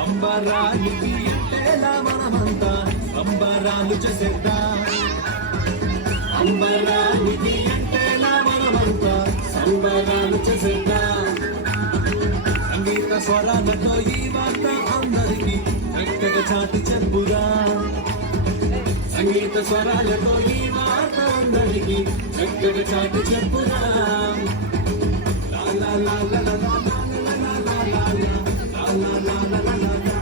అంబరానికి ఎంటేలా మనమంతా అంబరాలు చేసేద్దాం. అంబరానికి ఎంటేలా మనమంతా సంబరాలు చేసేద్దాం. సంగీత స్వరాలతో ఈ వార్త అందరికీ చక్కగా చాటి చెప్పురా. సంగీత స్వరాలతో ఈ వార్త అందరికీ చక్కగా చాటి చెప్పురా. లా లా లా లా లా లా లా లా లా లా లా లా లా లా లా.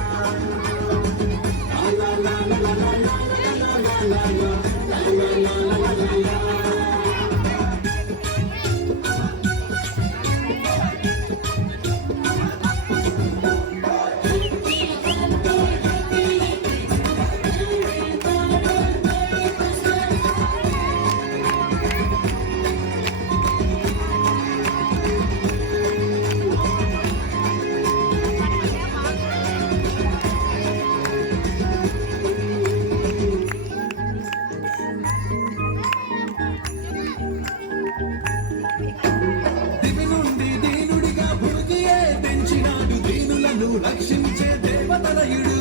రక్షించే దేవతనయుడు.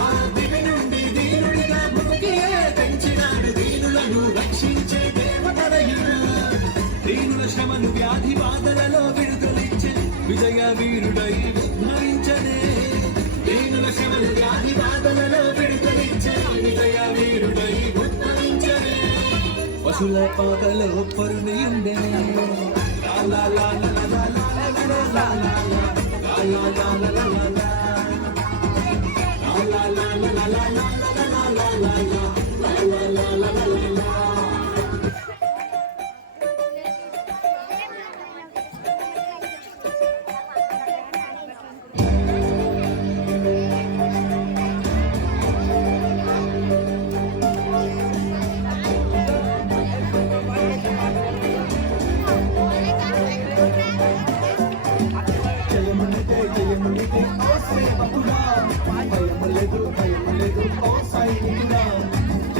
ఆ దివి నుండి దీనుడిగా భూమియే పెంచినాడు. దీనులను రక్షించే దేవతనయుడు. దీనుల శ్రమను వ్యాధి బాధలలో విడుదలిచ్చే విజయ వీరుడై ఉద్భవించనే. దీనుల శ్రమను వ్యాధి బాధలలో విడుదలిచ్చే విజయ వీరుడై ఉద్భవించనే. పశుల పాదలో పరునియుండెనే. లా లా లా లా లా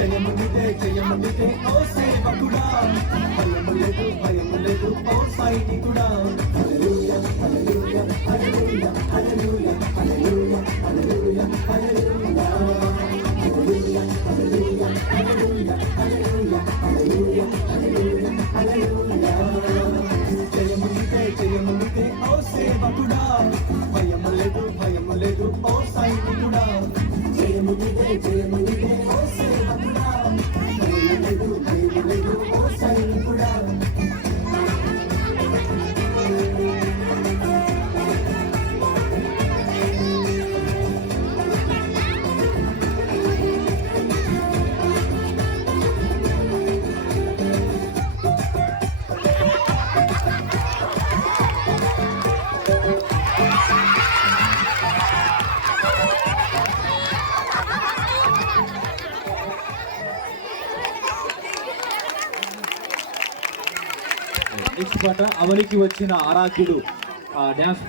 జయమునిదే ఓ సేవకుడా. భయము లేదు భయము లేదు ఓ సైనికుడా. హల్లెలూయా హల్లెలూయా హల్లెలూయా హల్లెలూయా హల్లెలూయా హల్లెలూయా హల్లెలూయా హల్లెలూయా హల్లెలూయా హల్లెలూయా హల్లెలూయా హల్లెలూయా హల్లెలూయా హల్లెలూయా. జయమునిదే ఓ సేవకుడా. భయము లేదు ఓ సైనికుడా. జయమునిదే ఓ సేవకుడా. ఓ సైనికుడా. నెక్స్ట్ పాట అవనికి వచ్చిన ఆరాధ్యుడు డ్యాన్స్